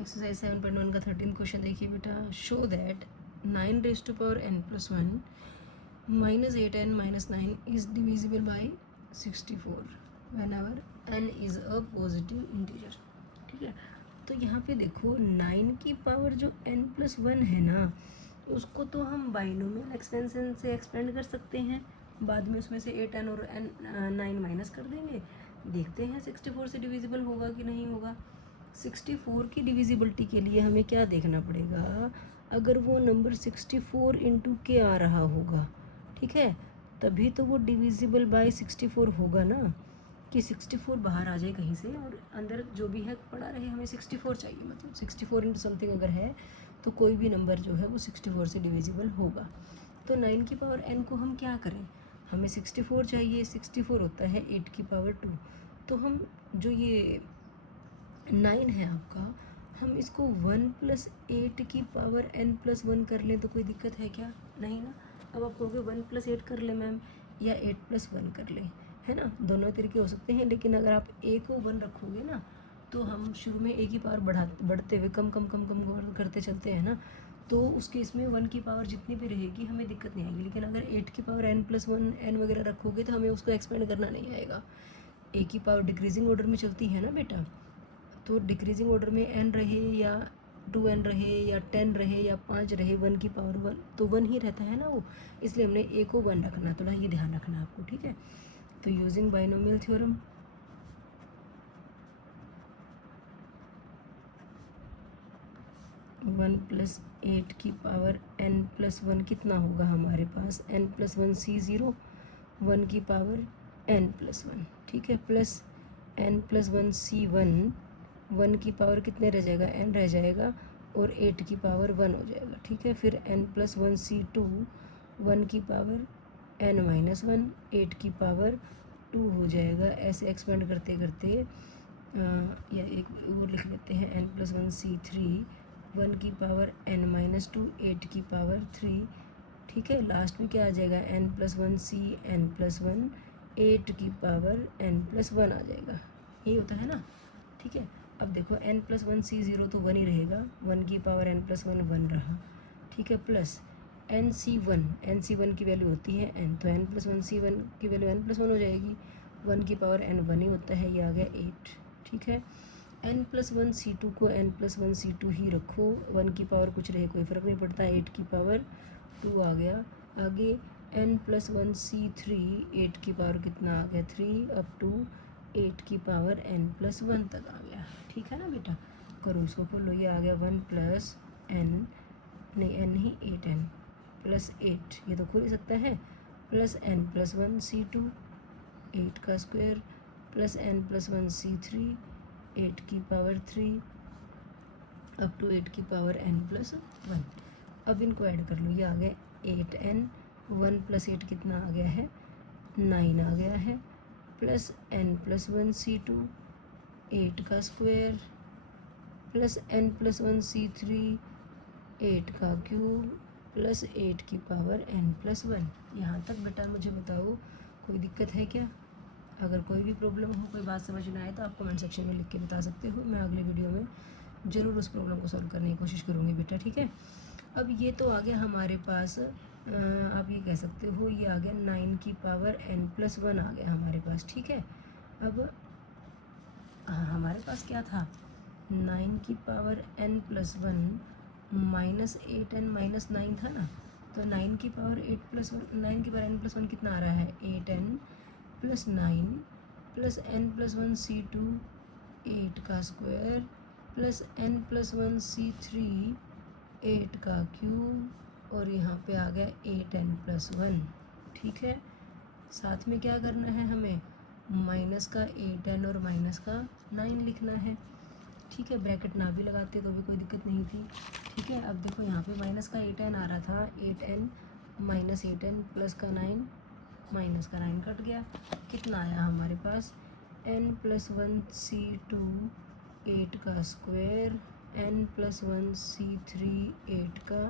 Exercise 7.1 का 13 question देखिए बेटा। Show that 9 raise to power n plus 1 minus 8n minus 9 is divisible by 64 whenever n is a positive integer. ठीक है, तो यहाँ पे देखो 9 की पावर जो n प्लस 1 है ना, उसको तो हम बाइनोमियल एक्सपेंशन से एक्सपेंड कर सकते हैं। बाद में उसमें से 8n और 9 माइनस कर देंगे, देखते हैं 64 से डिविजिबल होगा कि नहीं होगा। 64 की डिविजिबिलिटी के लिए हमें क्या देखना पड़ेगा, अगर वो नंबर 64 इंटू के आ रहा होगा, ठीक है, तभी तो वो डिविजिबल बाय 64 होगा ना, कि 64 बाहर आ जाए कहीं से और अंदर जो भी है पड़ा रहे। हमें 64 चाहिए, मतलब 64 इंटू समथिंग अगर है तो कोई भी नंबर जो है वो 64 से डिविजिबल होगा। तो 9 की पावर n को हम क्या करें, हमें 64 चाहिए, 64 होता है 8 की पावर 2। तो हम जो ये 9 है आपका, हम इसको 1 प्लस 8 की पावर n प्लस 1 कर लें तो कोई दिक्कत है क्या? नहीं ना। अब आप कहोगे 1 प्लस 8 कर लें मैम, या 8 प्लस 1 कर लें, है ना, दोनों तरीके हो सकते हैं। लेकिन अगर आप a को 1 रखोगे ना, तो हम शुरू में a की पावर बढ़ते हुए कम कम कम कम करते चलते हैं ना, तो उसके इसमें 1 की पावर जितनी भी रहेगी हमें दिक्कत नहीं आएगी। लेकिन अगर 8 की पावर n प्लस 1 n वगैरह रखोगे तो हमें उसको एक्सपेंड करना नहीं आएगा। a की पावर डिक्रीजिंग ऑर्डर में चलती है ना बेटा, तो डिक्रीजिंग ऑर्डर में n रहे या 2n रहे या 10 रहे या 5 रहे, 1 की पावर 1 तो 1 ही रहता है ना वो, इसलिए हमने a को 1 रखना, थोड़ा ये ध्यान रखना आपको। ठीक है, तो using binomial theorem, one plus 8 की पावर n प्लस 1 कितना होगा हमारे पास, n प्लस 1 C0, 1 की पावर n प्लस 1, ठीक है, प्लस n प्लस 1 C1, 1 की पावर कितने रह जाएगा, n रह जाएगा, और 8 की पावर 1 हो जाएगा। ठीक है, फिर n प्लस 1 C2, 1 की पावर n माइनस 1, 8 की पावर 2 हो जाएगा। ऐसे एक्सपेंड करते करते या एक और लिख लेते हैं, n प्लस 1 C3, 1 की पावर n माइनस 2, 8 की पावर 3। ठीक है, लास्ट में क्या आ जाएगा, n plus 1 C n plus 1, 8 की पावर n प्लस 1 आ जाएगा। यही होता है ना। ठीक है, अब देखो n प्लस 1 C0 तो 1 ही रहेगा, 1 की पावर n प्लस 1 1 रहा। ठीक है, प्लस NC1 की वैल्यू होती है n, तो n प्लस 1 C1 की वैल्यू n प्लस 1 हो जाएगी, 1 की पावर n 1 ही होता है, ये आ गया 8। ठीक है, n प्लस 1 C2 को n प्लस 1 C2 ही रखो, 1 की पावर कुछ रहे कोई फ़र्क नहीं पड़ता, 8 की पावर 2 आ गया। आगे n प्लस 1 C3, 8 की पावर कितना आ गया 3, अप टू 8 की पावर n प्लस 1 तक आ गया। ठीक है ना बेटा, करो इसको, खोलो, ये आ गया 1 प्लस n, नहीं n नहीं 8n प्लस 8, ये तो खुल ही सकता है, प्लस n प्लस 1 C2, 8 का square, plus n plus 1 C3, 8 की पावर 3, अप टू 8 की पावर n प्लस 1। अब इनको ऐड कर लो, ये आ गया 8n, 1 प्लस 8 कितना आ गया है 9 आ गया है, प्लस n प्लस 1 C2, 8 का square, plus n plus 1 C3, 8 का क्यूब, प्लस 8 की पावर n प्लस 1। यहाँ तक बेटा मुझे बताओ कोई दिक्कत है क्या? अगर कोई भी प्रॉब्लम हो, कोई बात समझ ना आए तो आप कमेंट सेक्शन में लिख के बता सकते हो, मैं अगले वीडियो में ज़रूर उस प्रॉब्लम को सॉल्व करने की कोशिश करूँगी बेटा। ठीक है, अब ये तो आ गया हमारे पास, आप ये कह सकते हो ये आ गया 9 की पावर n प्लस 1 आ गया हमारे पास। ठीक है, अब हमारे पास क्या था, 9 की power n plus 1 minus 8n minus 9 था ना, तो 9 की पावर 8 प्लस 1, 9 की पावर n प्लस 1 कितना आ रहा है 8n plus 9 plus n plus 1 C2, 8 का square, plus n plus 1 C3, 8 का क्यूब, और यहाँ पे आ गया 8n प्लस 1। ठीक है, साथ में क्या करना है हमें, माइनस का 8n और माइनस का 9 लिखना है। ठीक है, ब्रैकेट ना भी लगाते तो भी कोई दिक्कत नहीं थी। ठीक है, अब देखो यहाँ पे माइनस का 8n आ रहा था, 8n माइनस 8n प्लस का 9, माइनस का 9 कट गया, कितना आया हमारे पास n प्लस 1 C2, 8 का स्क्वायर, n प्लस 1 C3, 8 का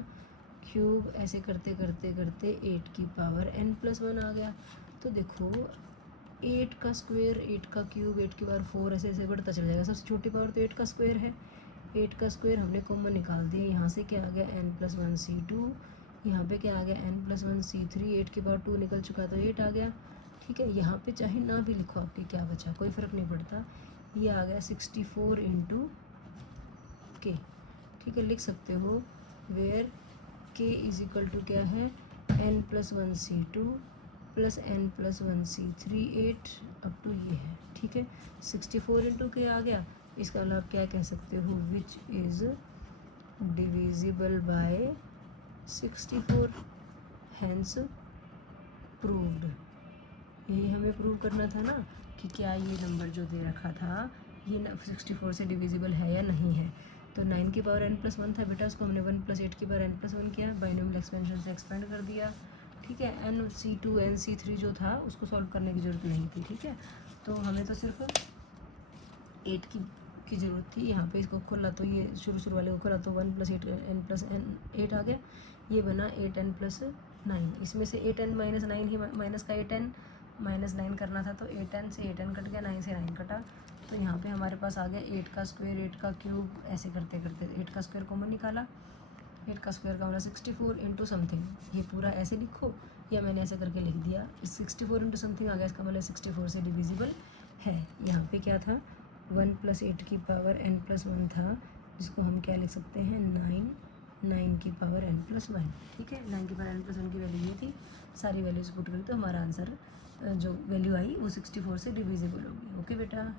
क्यूब, ऐसे करते करते करते 8 की पावर n प्लस 1 आ गया। तो देखो 8 का स्क्वायर, 8 का क्यूब, 8 की पावर 4, ऐसे ऐसे बढ़ता चला जाएगा। सबसे छोटी पावर तो 8 का स्क्वायर है, 8 का स्क्वायर हमने कॉमन निकाल दिया, यहाँ से क्या आ गया n+1c2, यहाँ पे क्या आ गया n+1c3, 8 की पावर 2 निकल चुका तो 8 आ गया। ठीक है, यहाँ पे चाहे ना भी लिखो आपके क्या बचा, कोई फ़र्क नहीं पड़ता, ये आ गया 64 इंटू के। ठीक है, लिख सकते हो वेयर के इज इक्वल टू क्या है n+1c2 plus n+1c3 8 up to ये है। ठीक है, 64 इंटू के आ गया, इसका मतलब आप क्या कह सकते हो which is divisible by 64, hence proved. यही हमें प्रूव करना था ना कि क्या ये नंबर जो दे रखा था ये 64 से डिविजिबल है या नहीं है। तो 9 की पावर n+1 था बेटा, उसको हमने 1 + 8 की पावर n+1 किया, बाइनोमियल एक्सपेंशन से एक्सपेंड कर दिया। ठीक है, nc2 nc3 जो था उसको सॉल्व करने की ज़रूरत नहीं थी। ठीक है, तो हमें तो सिर्फ 8 की ज़रूरत थी। यहाँ पे इसको खोला तो ये शुरू वाले को खोला तो 1 + 8 n+8 आ गया, ये बना 8n+9। इसमें से 8n-9 ही माइनस का 8n -9 करना था, तो 8n से 8n कट गया, 9 से 9 कटा, तो यहाँ पे हमारे पास आ गया 8 का स्क्वायर 8 का क्यूब, ऐसे करते करते 8 का स्क्वायर कॉमन निकाला, 8 का स्क्वायर का मतलब 64 इंटू समथिंग, ये पूरा ऐसे लिखो या मैंने ऐसे करके लिख दिया, 64 इंटू समथिंग आ गया, इसका मतलब 64 से डिविजिबल है। यहाँ पे क्या था 1 + 8 की पावर n+1 था, जिसको हम क्या लिख सकते हैं 9 की पावर n+1। ठीक है, 9 की पावर n+1 की वैल्यू ये थी, सारी वैल्यूज पुट करी तो हमारा आंसर जो वैल्यू आई वो 64 से डिविजिबल होगी। ओके बेटा।